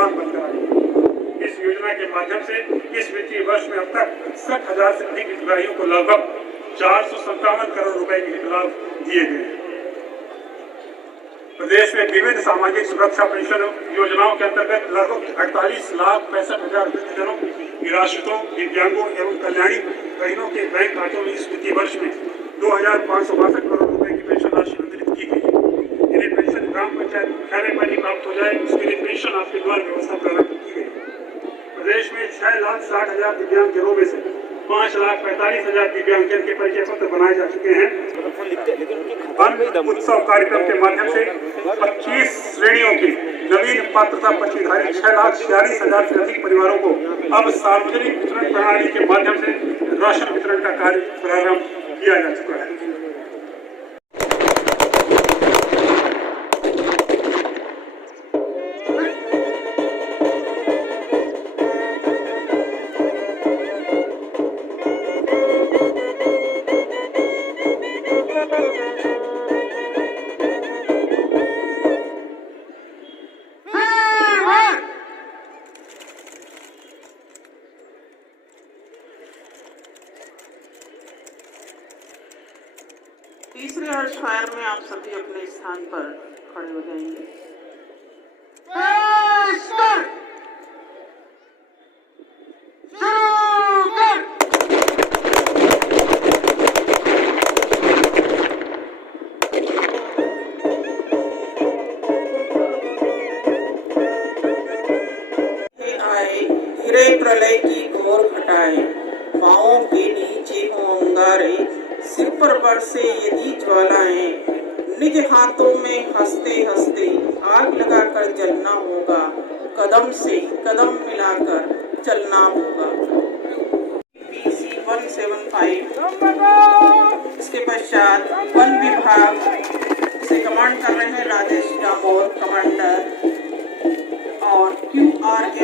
उड़ान बनकर आई। इस योजना के माध्यम से इस वित्तीय वर्ष में अब तक 60,000 से अधिक हितग्राहियों को लगभग 457 करोड़ रुपए के हित लाभ दिए गए। प्रदेश में विभिन्न सामाजिक सुरक्षा पेंशन योजनाओं के अंतर्गत लगभग 48,65,000 वृद्धजनों, निराश्रितों, दिव्यांगों एवं कल्याणी बहनों के बैंक खातों में इस वित्तीय वर्ष में 2,562 करोड़ रुपए की पेंशन राशि वितरित की गई। इन्हें पेंशन ग्राम पंचायत मुख्यालय पर ही प्राप्त हो जाए, इसके लिए पेंशन आपके द्वारा व्यवस्था प्रारंभ की गई। प्रदेश में 6,60,000 दिव्यांग जनों में से 5,45,000 दिव्यांगजन के परिचय पत्र बनाए जा चुके हैं। वन उत्सव कार्यक्रम के माध्यम से 25 श्रेणियों की नवीन पात्रता पट्टीधारी 6,46,000 से अधिक परिवारों को अब सार्वजनिक वितरण प्रणाली के माध्यम से राशन वितरण का कार्य प्रारंभ किया जा चुका है। तीसरे हर्षफायर में आप सभी अपने स्थान पर खड़े हो जाएंगे। आए गिरे प्रलय की घोर घटाए, पाँवों के नीचे हो अंगारे, सिर पर बरसे यदि ज्वालाएं, निज हाथों में हंसते हंसते आग लगाकर जलना होगा, कदम से कदम मिलाकर चलना होगा। PC 175। इसके पश्चात वन विभाग से कमांड कर रहे हैं राजेश डामोर कमांडर, और QRF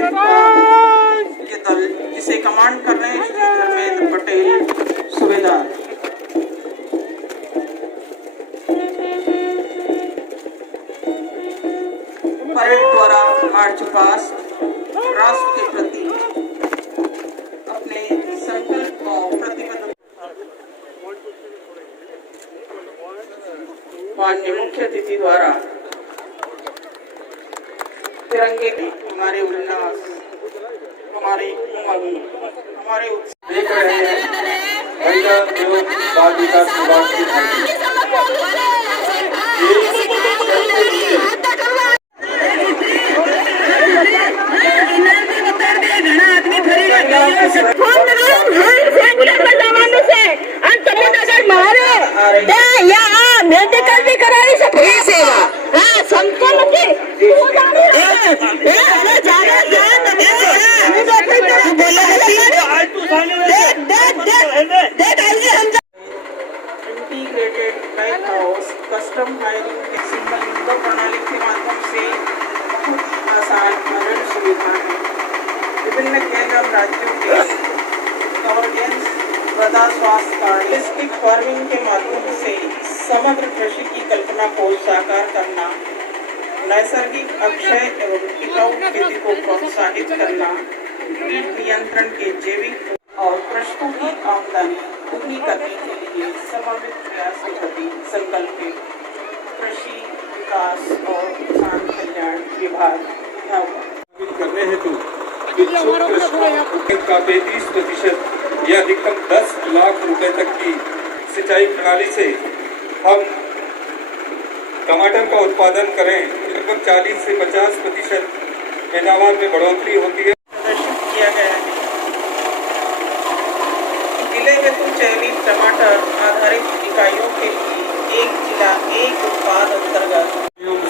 ये दल जिसे कमांड कर रहे हैं श्री धर्मेंद्र पटेल सूबेदार। परेड द्वारा मार्च पास्ट राष्ट्र के प्रति अपने संकल्प और प्रतिबद्ध। माननीय मुख्य अतिथि द्वारा तिरंगे में हमारे उल्लास, हमारे उमंग, हमारे देख रहे हैं महिला एवं बाल विकास विभाग की मेडिकल भी कराई सकती सेवा। हाँ, संकुल की integrated light house custom hiring के सिंगल विंडो प्रणाली के माध्यम से आसान भरण सुविधा है। विभिन्न केंद्र और राज्यों के गवर्नेंस मृदा स्वास्थ्य कार्ड, लिस्टिक फार्मिंग के माध्यम से समग्र कृषि की कल्पना को साकार करना, नैसर्गिक अक्षय एवं टिकाऊ खेती को प्रोत्साहित करना, कीट नियंत्रण के जैविक और कृषकों की आमदनी दुगनी करने के लिए समन्वित प्रयास के प्रति संकल्पित कृषि विकास और किसान कल्याण विभाग करने हेतु का 33% या अधिकतम 10 लाख रुपए तक की सिंचाई प्रणाली से हम टमाटर का उत्पादन करें, लगभग 40 से 50% पैदावार में बढ़ोतरी होती है। प्रदर्शित किया गया है। जिले में चयनित टमाटर आधारित इकाइयों के लिए एक जिला एक उत्पाद अंतर्गत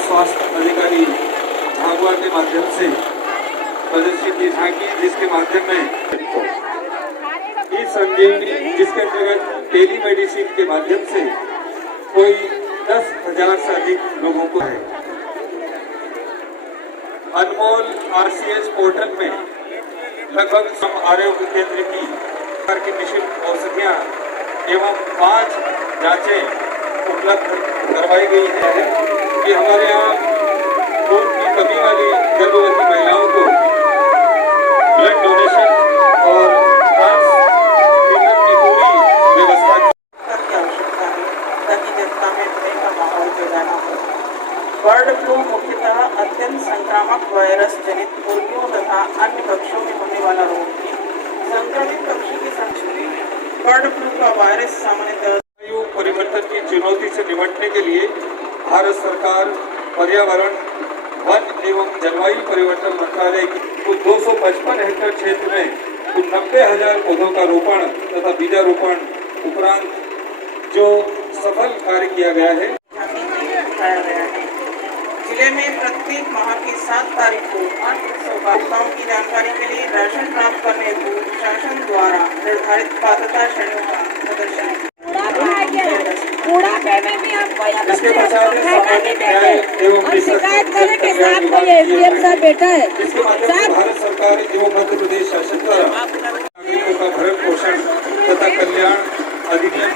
स्वास्थ्य अधिकारी झाबुआ के माध्यम से प्रदर्शित की झांकी, जिसके माध्यम में ई संजीवनी, जिसके अंतर्गत टेली मेडिसिन के माध्यम से कोई 10,000 से अधिक लोगों को है। अनमोल RCH पोर्टल में लगभग सम आरोग्य केंद्र की निःशुल्क औषधियाँ एवं 5 जांचें उपलब्ध करवाई गई है कि हमारे यहाँ खून की कमी वाली गर्भवती महिलाओं को संक्रामक वायरस जनित पोलियो तथा अन्य पक्षियों में होने वाला रोग है। संक्रमित पक्षी की संख्या बर्ड फ्लू का वायरस सामान्यतः जलवायु परिवर्तन की चुनौती से निपटने के लिए भारत सरकार पर्यावरण वन एवं जलवायु परिवर्तन मंत्रालय की कुल 255 हेक्टेयर क्षेत्र में कुल 90,000 पौधों का रोपण तथा बीजारोपण उपरांत जो सफल कार्य किया गया है। बताया गया है। जिले में प्रत्येक माह की 7 तारीख को 8 उपभोक्ताओं की जानकारी के लिए राशन प्राप्त करने हेतु शासन द्वारा निर्धारित पात्रता श्रेणियों का प्रदर्शन कूड़ा में भी हमको यहाँ इसके पश्चात सामाजिक न्याय एवं और शिकायत करे कि साहब कोई एसडीएम साहब बैठा है इसके माध्यम से भारत सरकार एवं मध्य प्रदेश शासन द्वारा नागरिकों का भरण पोषण तथा कल्याण अधिनियम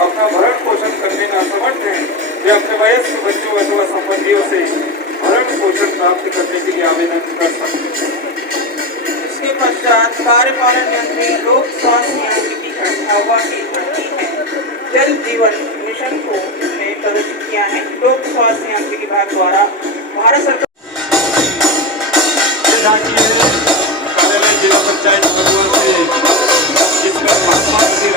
अपना भरण पोषण करने में असमर्थ है, वे अपने वयस्क बच्चों अथवा संबंधियों से भरण पोषण प्राप्त करने के लिए आवेदन कर सकते हैं। इसके पश्चात कार्यपालन यंत्री लोक स्वास्थ्य नियंत्रिकी हवा की भर्ती है। जल जीवन मिशन को इसमें प्रदर्शित किया है। लोक स्वास्थ्य यांत्रिकी विभाग द्वारा भारत सरकार कार्यालय जिला पंचायत भगवान से जिसमें महात्मा गांधी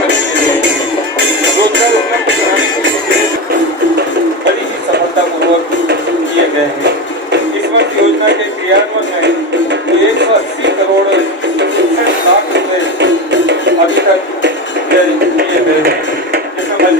राष्ट्रीय रोजगार उपलब्ध कराने के लिए बड़ी ही सफलतापूर्वक किए गए हैं। इस वर्ष योजना के क्रियान्वयन में 180 करोड़ 66 लाख रुपए अभी तक किए गए हैं, जिसमें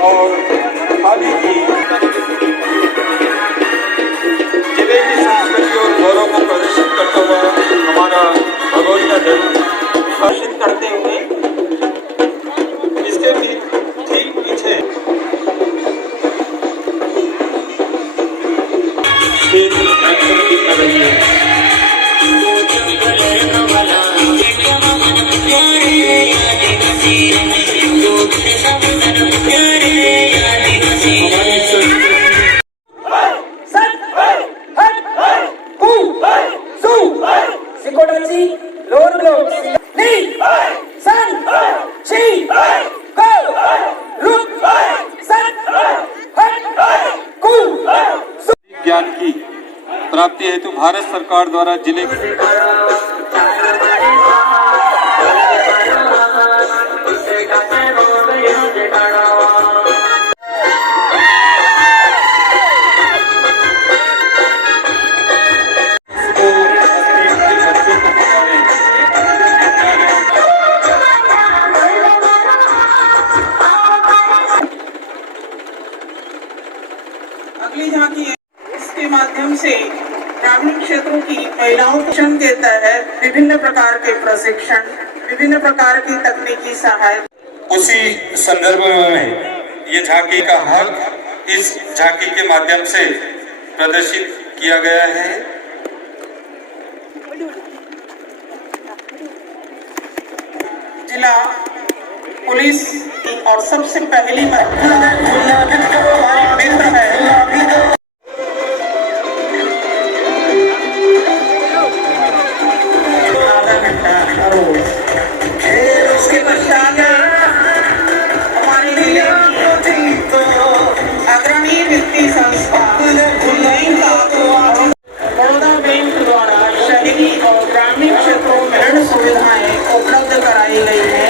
और हाल ही की जिले की संस्कृति और गौरव को प्रदर्शित करता हुआ हमारा भगोरिया दल प्रदर्शित करते हुए इसके ठीक पीछे ज्ञान की प्राप्ति हेतु भारत सरकार द्वारा जिले अगली झांकी है। इसके माध्यम से ग्रामीण क्षेत्रों की महिलाओं को शिक्षण देता है। विभिन्न प्रकार के प्रशिक्षण, विभिन्न प्रकार की तकनीकी सहायता। उसी संदर्भ में ये झांकी का हक इस झांकी के माध्यम से प्रदर्शित किया गया है। जिला पुलिस और सबसे पहली मित्र है आधा घंटा रोज। उसके पश्चात हमारे जिले की अग्रणी वित्तीय संस्था बड़ौदा बैंक द्वारा शहरी और ग्रामीण क्षेत्रों में ऋण सुविधाएं उपलब्ध कराई गई है,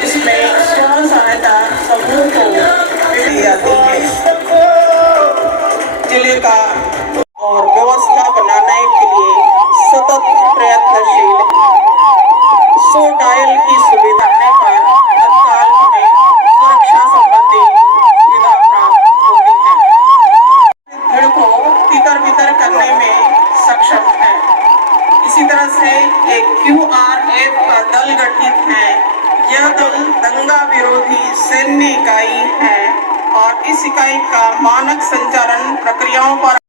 जिसमें स्व सहायता समूह को दी जाती है। करने में सक्षम है। इसी तरह से एक QRF का दल गठित है। यह दल दंगा विरोधी सैन्य इकाई है और इस इकाई का मानक संचालन प्रक्रियाओं पर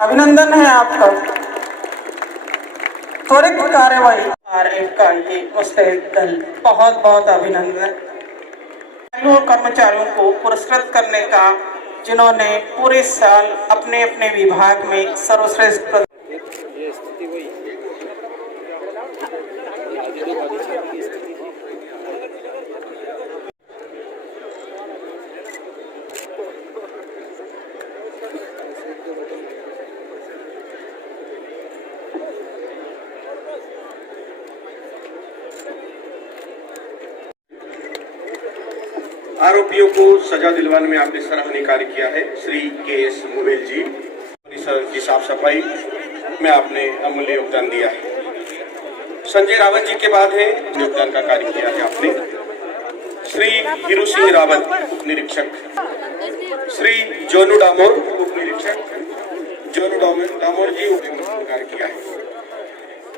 अभिनंदन है आपका। त्वरित कार्यवाही RF का ये मुस्तैद दल, बहुत बहुत अभिनंदन। कर्मचारियों को पुरस्कृत करने का जिन्होंने पूरे साल अपने अपने विभाग में सर्वश्रेष्ठ आरोपियों को सजा दिलवाने में आपने सराहनीय कार्य किया है। श्री KS मोबाइल जी, परिसर की साफ सफाई में आपने अमूल्य योगदान दिया है। संजय रावत जी के बाद है योगदान का कार्य किया है आपने। श्री हीरू सिंह रावत उप निरीक्षक, श्री जोनू डामोर उप निरीक्षक, जोनू डामोर जी उप कार्य किया है।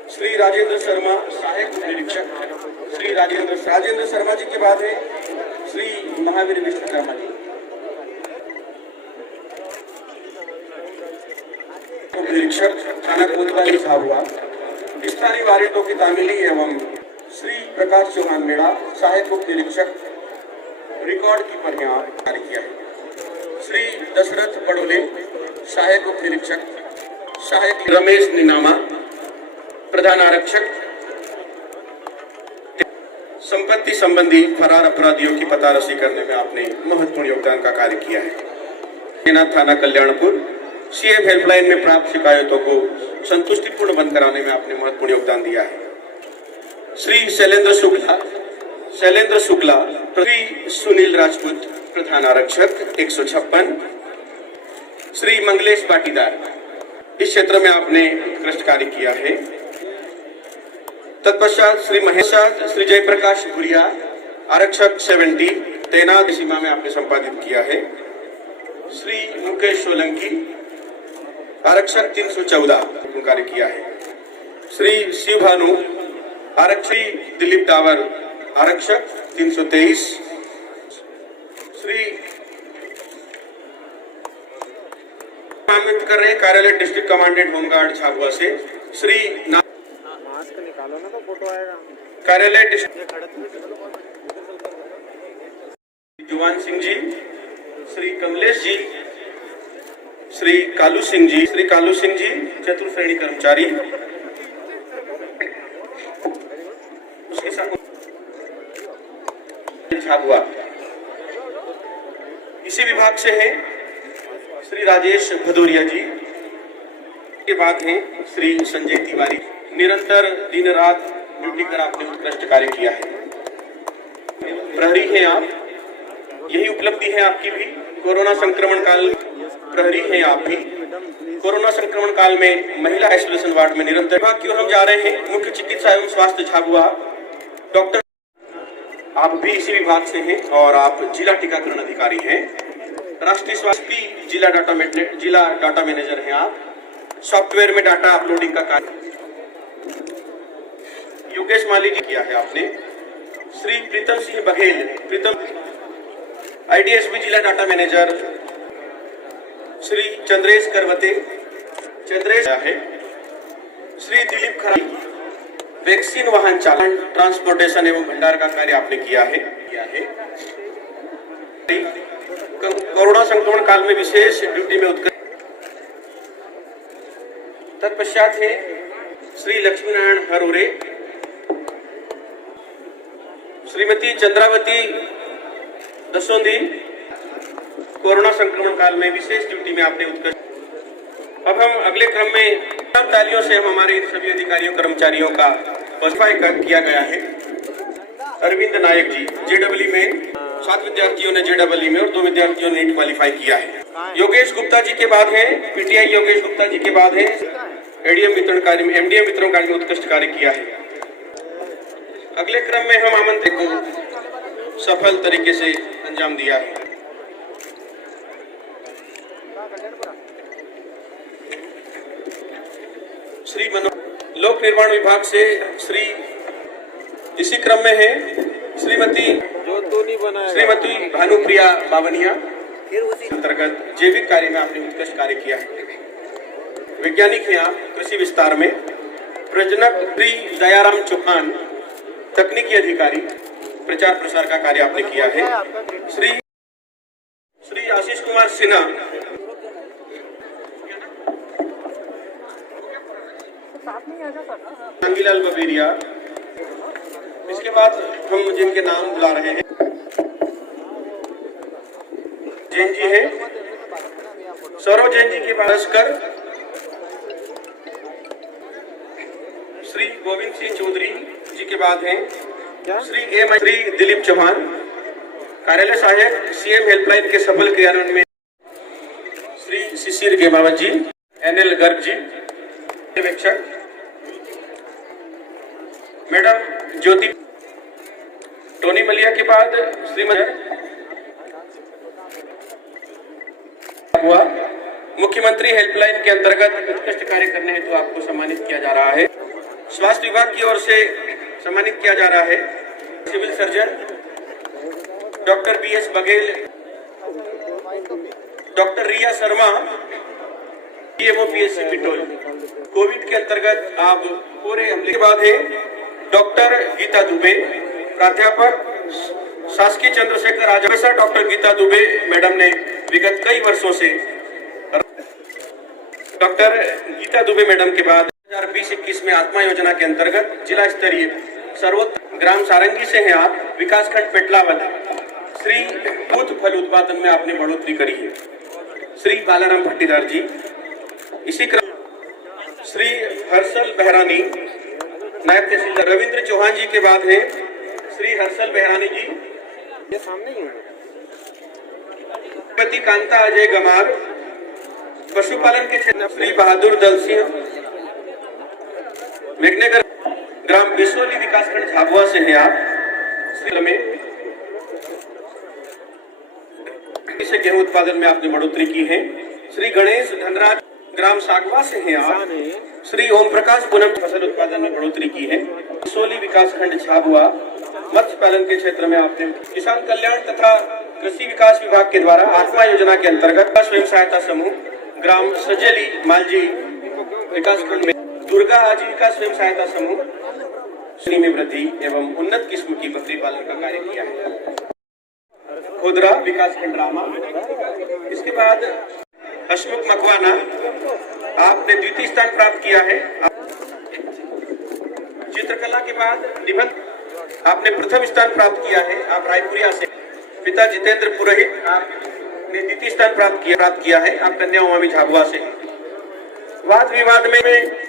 श्री राजेंद्र शर्मा सहायक उप निरीक्षक, श्री राजेंद्र शर्मा जी के बाद है श्री महावीर विश्वकर्मा जी उप निरीक्षक, थाना कोतवाली झाबुआ। स्थानीय वारिटों की तामीली एवं श्री प्रकाश चौहान मेड़ा सहायक उप निरीक्षक, रिकॉर्ड कीपर यहाँ कार्य किया है। श्री दशरथ बड़ोले सहायक उप निरीक्षक, सहायक रमेश निनामा प्रधान आरक्षक, संपत्ति संबंधी फरार अपराधियों की पतारसी करने में आपने महत्वपूर्ण योगदान का कार्य किया है। थाना कल्याणपुर CM हेल्पलाइन में प्राप्त शिकायतों को संतुष्टिपूर्ण बंद कराने में आपने महत्वपूर्ण योगदान दिया है। श्री शैलेंद्र शुक्ला, श्री सुनील राजपूत प्रधान आरक्षक 156, श्री मंगलेश पाटीदार, इस क्षेत्र में आपने उत्कृष्ट कार्य किया है। तत्पश्चात श्री महेश, श्री जयप्रकाश भुरिया आरक्षक 70 तैनात सीमा में आपने संपादित किया है। श्री मुकेश सोलंकी आरक्षक 314 कार्य किया है। श्री शिवभानु आरक्षक, दिलीप डावर आरक्षक 323, श्री नामित कर रहे कार्यालय डिस्ट्रिक्ट कमांडेंट होमगार्ड झाबुआ से श्री निकालो ना तो फोटो आएगा। कार्यालय जुवान सिंह जी, श्री कमलेश जी, श्री कालू सिंह जी, चतुर्थ श्रेणी कर्मचारी। उसके साथ झाबुआ इसी विभाग से है श्री राजेश भदौरिया जी। के बाद है श्री संजय तिवारी, निरंतर दिन रात ड्यूटी कर आपने उत्कृष्ट कार्य किया है। प्रहरी हैं आप, यही उपलब्धि है आपकी भी। कोरोना संक्रमण काल प्रहरी हैं आप भी। कोरोना संक्रमण काल में महिला आइसोलेशन वार्ड में निरंतर विभाग की ओर हम जा रहे हैं। मुख्य चिकित्सा एवं स्वास्थ्य झाबुआ डॉक्टर, आप भी इसी विभाग से हैं और आप जिला टीकाकरण अधिकारी हैं। राष्ट्रीय स्वास्थ्य जिला डाटा मैनेजर हैं आप। सॉफ्टवेयर में डाटा अपलोडिंग का कार्य योगेश माली जी किया है आपने। श्री प्रीतम सिंह बघेल, IDSP जिला डाटा मैनेजर। श्री चंद्रेश करवते है। श्री दिलीप खरा, वैक्सीन वाहन चालन, ट्रांसपोर्टेशन एवं भंडार का कार्य आपने किया है। कोरोना संक्रमण काल में विशेष ड्यूटी में उत्कृष्ट। तत्पश्चात है श्री लक्ष्मीनारायण हरोरे, श्रीमती चंद्रावती दसोंदी, कोरोना संक्रमण काल में विशेष ड्यूटी में आपने उत्कृष्ट। अब हम अगले क्रम में तालियों से हम हमारे इन सभी अधिकारियों कर्मचारियों का क्वालिफाई किया गया है। अरविंद नायक जी जेडब्ल्यू में 7 विद्यार्थियों ने जेडब्ल्यू में और 2 विद्यार्थियों ने नीट क्वालिफाई किया है। योगेश गुप्ता जी के बाद है पीटीआई योगेश गुप्ता जी के बाद है एडीएम वितरण कार्य में एमडीएम वितरण कार्य में उत्कृष्ट कार्य किया है। अगले क्रम में हम आमंत्रित को सफल तरीके से अंजाम दिया है। श्री लोक निर्माण विभाग से श्री इसी क्रम में है श्रीमती भानुप्रिया बावनिया अंतर्गत जैविक कार्य में आपने उत्कृष्ट कार्य किया है। वैज्ञानिक हैं आप कृषि विस्तार में। प्रजनक श्री दयाराम चौहान तकनीकी अधिकारी प्रचार प्रसार का कार्य आपने किया है। श्री आशीष कुमार सिन्हा संगीलाल बबेरिया। इसके बाद हम जिनके नाम बुला रहे हैं जैन जी है सौरव जैन जी के बाद श्री गोविंद सिंह चौधरी जी के बाद हैं श्री दिलीप चौहान कार्यालय सहायक सीएम हेल्पलाइन के सफल क्रियान्वयन में श्री शिशिर गेमावत जी एनएल गर्ग जी पर्यवेक्षक मैडम ज्योति टोनी मलिया के बाद श्रीमती हुआ मुख्यमंत्री हेल्पलाइन के अंतर्गत उत्कृष्ट कार्य करने हेतु आपको सम्मानित किया जा रहा है। स्वास्थ्य विभाग की ओर से सम्मानित किया जा रहा है civil surgeon doctor BS Baghel, doctor Riya Sharma PMO PSC Pitol. Covid के अंतर्गत आप पूरे हमले के बाद है डॉक्टर गीता दुबे प्राध्यापक शासकीय चंद्रशेखर आजाद। डॉक्टर गीता दुबे मैडम ने विगत कई वर्षों से डॉक्टर गीता दुबे मैडम के बाद 2020-21 में आत्मा योजना के अंतर्गत जिला स्तरीय सर्वोत्तम ग्राम सारंगी से हैं आप विकासखंड पेटलावद श्री दूध फल उत्पादन में आपने बढ़ोतरी करी है। श्री बालाराम भट्टीदार जी इसी क्रम श्री हर्षल बहरानी नायब तहसीलदार रविंद्र चौहान जी के बाद है श्री हर्षल बहरानी जी ये सामने ही पति कांता अजय गमार। पशुपालन के क्षेत्र श्री बहादुर दल सिंह मेघनगर ग्राम बिसोली विकासखंड झाबुआ से हैं आप में इसे गेहूं उत्पादन में आपने बढ़ोतरी की है। श्री गणेश धनराज ग्राम सागवा से हैं आप। श्री ओम प्रकाश पूनम फसल उत्पादन में बढ़ोतरी की है। बिसोली विकासखंड झाबुआ मत्स्य पालन के क्षेत्र में आपने किसान कल्याण तथा कृषि विकास विभाग के द्वारा आत्मा योजना के अंतर्गत स्वयं सहायता समूह ग्राम सजेली मालजी विकासखंड में दुर्गा आजीविका स्वयं सहायता समूह श्री में वृद्धि एवं उन्नत किस्म की बकरी पालन का कार्य किया है। खुदरा विकासखंड रामा। इसके बाद हसमुख मकवाना आपने द्वितीय स्थान प्राप्त किया है। चित्रकला के बाद निबंध आपने प्रथम स्थान प्राप्त किया है। आप रायपुरिया से पिता जितेंद्र पुरोहित आपने द्वितीय स्थान प्राप्त किया है। आप कन्या उमामी झाबुआ से वाद विवाद में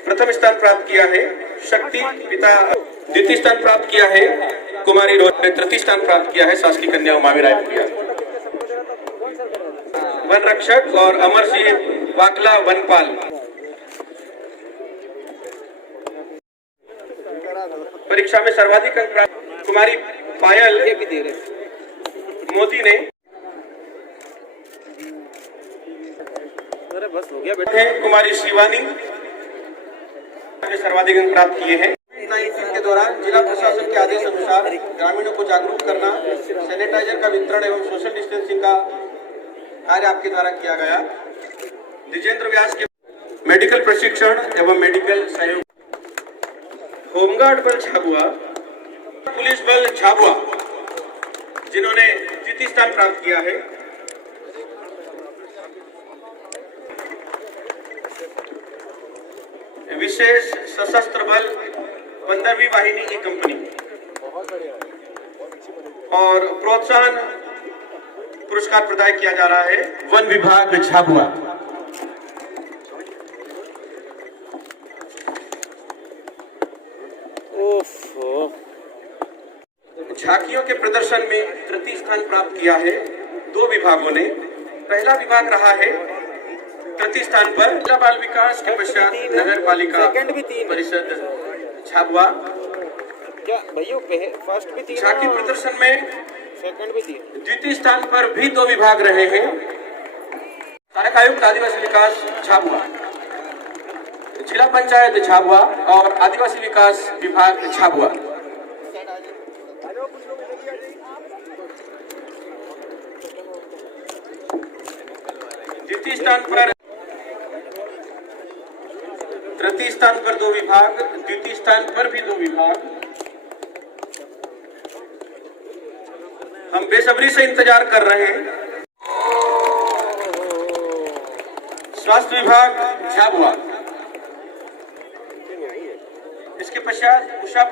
प्रथम स्थान प्राप्त किया है। शक्ति पिता द्वितीय स्थान प्राप्त किया है। कुमारी रोज ने तृतीय स्थान प्राप्त किया है। शासकीय कन्या उमामी रायपुरिया। वन रक्षक और अमर सिंह वाकला वनपाल। परीक्षा में सर्वाधिक अंक प्राप्त कुमारी पायल मोदी ने बस हो गया बेटे कुमारी शिवानी सर्वाधिक अंक प्राप्त किए हैं। के दौरान जिला प्रशासन के आदेश अनुसार ग्रामीणों को जागरूक करना, सैनिटाइजर का वितरण एवं सोशल डिस्टेंसिंग का कार्य आपके द्वारा किया गया। द्विजेंद्र व्यास के मेडिकल प्रशिक्षण एवं मेडिकल सहयोग। होमगार्ड बल झाबुआ, पुलिस बल झाबुआ जिन्होंने द्वितीय स्थान प्राप्त किया है। विशेष सशस्त्र बल 15वीं वाहिनी की कंपनी और पुरस्कार प्रदान किया जा रहा है वन विभाग झाबुआ। झांकियों के प्रदर्शन में तृतीय स्थान प्राप्त किया है दो विभागों ने। पहला विभाग रहा है तृतीय स्थान पर जिला बाल विकास के पश्चात नगर पालिका परिषद झाबुआ। फर्स्ट भी 3 झांकी प्रदर्शन में सेकंड भी 3। द्वितीय स्थान पर भी दो विभाग रहे हैं, सहायक आयुक्त आदिवासी विकास झाबुआ, जिला पंचायत झाबुआ और आदिवासी विकास विभाग झाबुआ। द्वितीय स्थान पर तृतीय स्थान पर दो विभाग, द्वितीय स्थान पर भी दो विभाग। हम बेसब्री से इंतजार कर रहे हैं। स्वास्थ्य विभाग झाबुआ, इसके पश्चात उषा